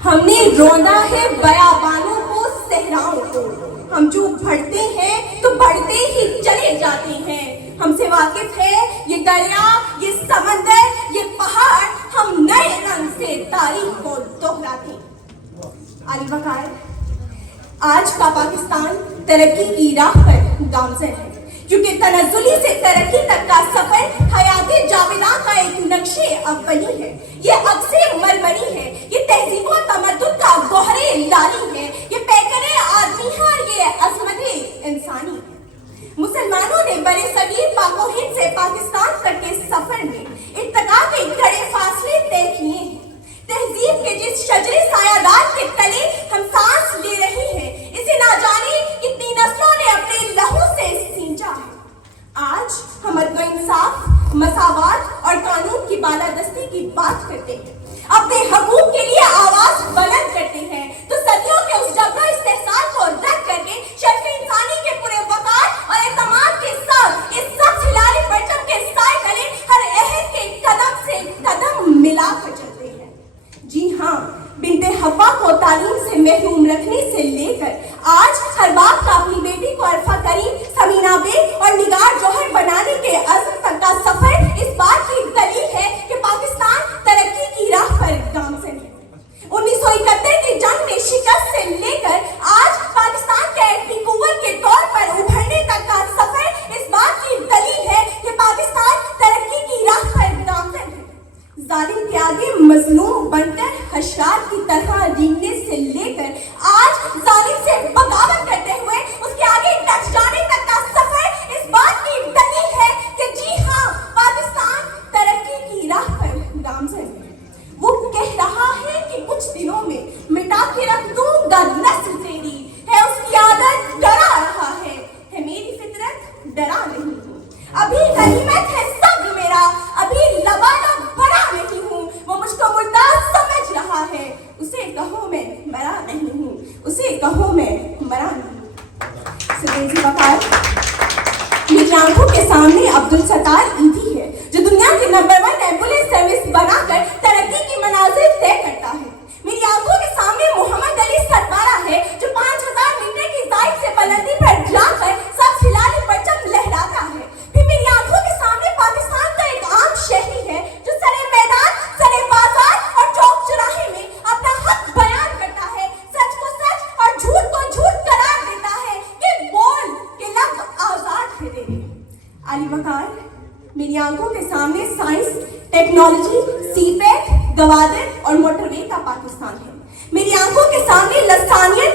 हमने रौंदा है बयाबानों को, सहराओं को। हम जो बढ़ते हैं तो बढ़ते ही चले जाते हैं। हमसे वाकिफ है ये दरिया, ये समंदर, ये पहाड़। हम नए रंग से तारीख को दोहराते हैं। अली वकार, आज का पाकिस्तान तरक्की की राह पर गामजन है, क्योंकि तनज़्ज़ुली से तरक्की तक का सफर हयाते जावेदा का एक नक्शे अव्वली है। ये अक्से मरमरी है, ये तहजीब और तमद्दुन का गौहरे लाली है, ये पैकरे आदमी है और ये अज़मते इंसानी है। मुसलमानों ने बड़े सगीर पाको हिंद से पाकिस्तान तक के सफर में इत्तका के कड़े फासले तय किए हैं। तहजीब के जिस शजरे सायादार के तले हम सांस ले रहे हैं, इसे ना जाने कितनी नस्लों ने अपने लहू से सींचा है। आज हम अदल इंसाफ, मसावात और कानून की बालादस्ती की बात करते हैं, अपने हकूक के लिए आवाज बुलंद करते हैं, तो सदियों के उस जबरा इस्तेहसाल को रद्द करके शर्फ इंसानी के पूरे वकार और एतमाद के साथ इस सख्त हिलाल परचम के साए तले हर अहद के कदम से कदम मिलाकर चलते हैं। जी हाँ, बिन्ते हव्वा को तालीम से महरूम रखने से लेकर आज हर बाप का अपनी बेटी को अरफा करीम, समीना बेग और निगार जौहर बनाने के अज़्म तक का सफर इस बात की दलील है कि पाकिस्तान तरक्की की राह पर गामज़न है। 1971 की जंग में शिकस्त से लेकर आज पाकिस्तान के एटमी कुव्वत के तौर पर उभरने तक का सफर इस बात की दलील है कि पाकिस्तान तरक्की की राह पर गामज़न है। जालिम के आगे मजलूम बनकर हशरार की तरह रींगने से लेकर आज जालिम से बगावत करते हुए उसके आगे डट जाने तक का सफर इस बात की दलील है कि जी हाँ, पाकिस्तान तरक्की की राह पर गामज़न है। वो कह रहा है कि कुछ दिनों में मिटा के रख दूंगा नस्ल तेरी, है उसकी आदत डरा रहा है मेरी फितरत डरा नहीं हूँ। अभी गनीमत है सब्र मेरा, अभी लबालब बड़ा नहीं हूँ। वो मुझको मुर्दा समझ रहा है, उसे कहो मैं मरा नहीं हूँ, उसे कहो मैं मरा नहीं हूँ। सुरेजी वकार, मेरी आंखों के सामने अब्दुल सत्तार ईदी है, जो दुनिया के नंबर 1 एम्बुलेंस सर्विस बनाकर तरक्की की मनाजिल तय करता है। मेरी आंखों के सामने मोहम्मद अली सरबारा है, जो 5000 मीटर की साइड से बुलंदी पर जाकर सब हिलाली परचम लहराता है। फिर मेरी आंखों के सामने पाकिस्तान का एक आम शहरी है, जो सरे मैदान, सरे बाजार और चौक चौराहे में अपना हक बयान करता है, सच को सच और झूठ को झूठ करार देता है कि बोल के लब आजाद है तेरे। अली वकार, मेरी आंखों के सामने साइंस, टेक्नोलॉजी, सीपेट, गवादर और मोटरवे का पाकिस्तान है। मेरी आंखों के सामने लसानियत